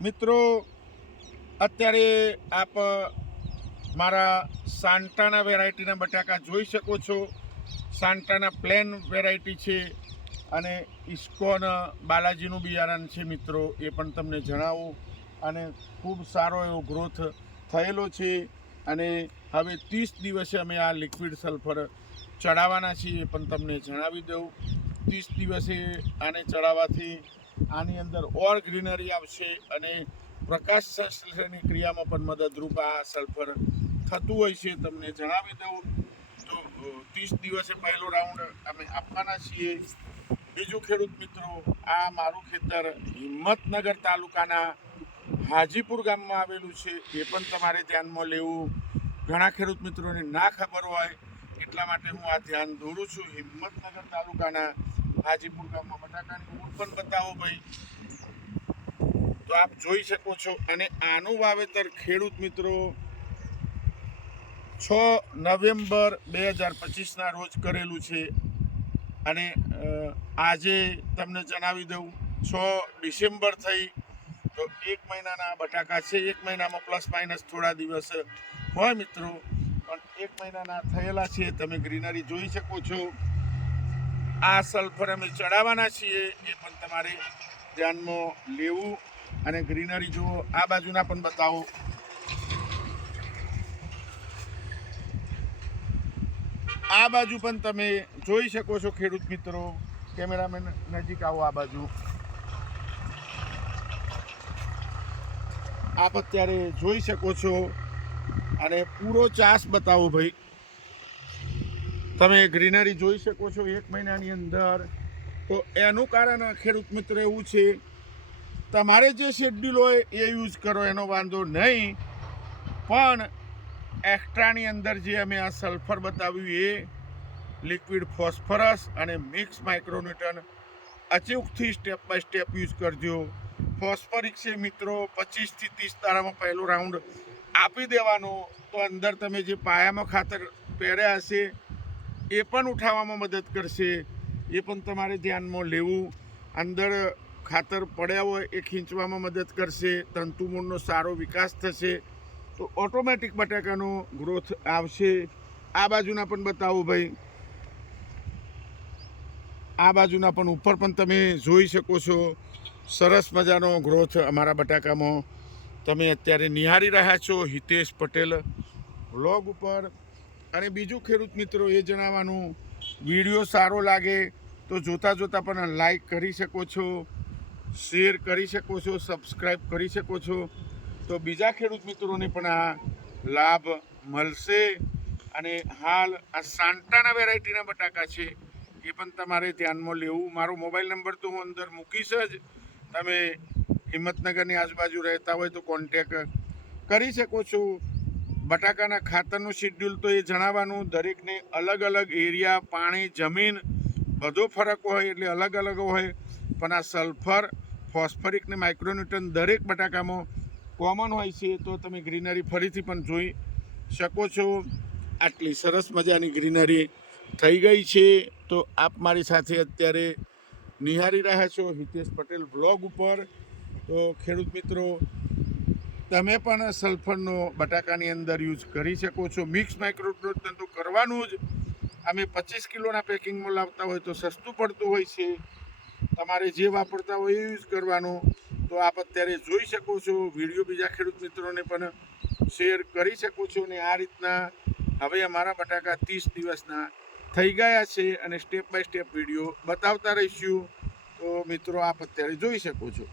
મિત્રો અત્યારે આપ મારા સાન્ટાના વેરાયટીના બટાકા જોઈ શકો છો. સાન્ટાના પ્લેન વેરાયટી છે અને ઇસ્કોન બાલાજીનું બિયારણ છે મિત્રો, એ પણ તમને જણાવું. અને ખૂબ સારો એવો ગ્રોથ થયેલો છે અને હવે 30 દિવસે અમે આ લિક્વિડ સલ્ફર ચડાવવાના છીએ, એ પણ તમને જણાવી દઉં. 30 દિવસે આને ચડાવવાથી આની અંદર ઓર ગ્રીનરી આવશે અને પ્રકાશ સંશ્લેષણની ક્રિયામાં પણ મદદરૂપ આ સલ્ફર થતું હોય છે, તમને જણાવી દઉં. તો 30 દિવસે પહેલો રાઉન્ડ અમે આપવાના છીએ. બીજું ખેડૂત મિત્રો, આ મારું ખેતર હિંમતનગર તાલુકાના હાજીપુર ગામમાં આવેલું છે, એ પણ તમારે ધ્યાનમાં લેવું. ઘણા ખેડૂત મિત્રોને ના ખબર હોય એટલા માટે હું આ ધ્યાન દોરું છું. હિંમતનગર તાલુકાના હાજીપુર ગામમાં બટાકાની ઊંટ પણ બતાવો ભાઈ, તો આપ જોઈ શકો છો. અને આનું વાવેતર ખેડૂત મિત્રો 6 નવેમ્બર 2025ના રોજ કરેલું છે અને આજે તમને જણાવી દઉં 6 ડિસેમ્બર થઈ, તો 1 મહિનાના બટાકા છે. 1 મહિનામાં પ્લસ માઇનસ થોડા દિવસ હોય મિત્રો, પણ 1 મહિનાના થયેલા છે. તમે ગ્રીનરી જોઈ શકો છો. આ સલ્ફર અમે ચડાવવાના છીએ, એ પણ તમારે ધ્યાનમાં લેવું. અને ગ્રીનરી જુઓ, આ બાજુના પણ બતાવો. આ બાજુ પણ તમે જોઈ શકો છો ખેડૂત મિત્રો. કેમેરામેન નજીક આવો. આ બાજુ આપ અત્યારે જોઈ શકો છો. અને પૂરો ચાસ બતાવો ભાઈ, તમે ગ્રીનરી જોઈ શકો છો 1 મહિનાની અંદર. તો એનું કારણ ખેડૂત મિત્ર એવું છે, તમારે જે શેડ્યુલ હોય એ યુઝ કરો, એનો વાંધો નહીં, પણ એક્સ્ટ્રાની અંદર જે અમે આ સલ્ફર બતાવ્યું એ લિક્વિડ ફોસ્ફરસ અને મિક્સ માઇક્રોન્યુટ્રન અચૂકથી સ્ટેપ બાય સ્ટેપ યુઝ કરજો. ફોસ્ફરિક છે મિત્રો, 25 થી 30 દાડામાં પહેલો રાઉન્ડ આપી દેવાનો, તો અંદર તમે જે પાયામાં ખાતર પહેર્યા હશે એ પણ ઉઠાવવામાં મદદ કરશે, એ પણ તમારે ધ્યાનમાં લેવું. અંદર ખાતર પડ્યા હોય એ ખીંચવામાં મદદ કરશે, તંતુમૂળનો સારો વિકાસ થશે, તો ઓટોમેટિક બટાકાનો ગ્રોથ આવશે. આ બાજુના પણ બતાવો ભાઈ. આ બાજુના પણ ઉપર પણ તમે જોઈ શકો છો. સરસ મજાનો ગ્રોથ અમારા બટાકામાં તમે અત્યારે નિહાળી રહ્યા છો હિતેશ પટેલ વ્લોગ ઉપર. અને બીજું ખેડૂત મિત્રો એ જણાવવાનું, વિડીયો સારો લાગે તો જોતાં જોતાં પણ લાઈક કરી શકો છો, શેર કરી શકો છો, સબસ્ક્રાઈબ કરી શકો છો, તો બીજા ખેડૂત મિત્રોને પણ આ લાભ મળશે. અને હાલ આ સાન્ટાના વેરાયટીના બટાકા છે, એ પણ તમારે ધ્યાનમાં લેવું. મારો મોબાઈલ નંબર તો હું અંદર મૂકીશ જ, તમે હિંમતનગરની આજુબાજુ રહેતા હોય તો કોન્ટેક કરી શકો છો. બટાકાના ખાતરનું શેડ્યુલ તો એ જણાવવાનું, દરેકને અલગ અલગ એરિયા, પાણી, જમીન બધો ફરક હોય એટલે અલગ અલગ હોય, પણ આ સલ્ફર, ફોસ્ફરિક ને માઇક્રોન્યુટ્રન દરેક બટાકામાં કોમન હોય છે. તો તમે ગ્રીનરી ફરીથી પણ જોઈ શકો છો. આટલી સરસ મજાની ગ્રીનરી થઈ ગઈ છે. તો આપ મારી સાથે અત્યારે નિહાળી રહ્યા છો હિતેશ પટેલ બ્લોગ ઉપર. તો ખેડૂત મિત્રો, તમે પણ સલ્ફરનો બટાકાની અંદર યુઝ કરી શકો છો. મિક્સ માઇક્રોન્યુટ્રન તો કરવાનું જ. અમે 25 કિલોના પેકિંગમાં લાવતા હોય તો સસ્તું પડતું હોય છે. તમારે જે વાપરતા હોય એ યુઝ કરવાનું. તો આપ અત્યારે જોઈ શકો છો. વિડીયો બીજા ખેડૂત મિત્રોને પણ શેર કરી શકો છો. ને આ રીતના હવે અમારા બટાકા 30 દિવસના થઈ ગયા છે અને સ્ટેપ બાય સ્ટેપ વિડીયો બતાવતા રહીશું. તો મિત્રો આપ અત્યારે જોઈ શકો છો.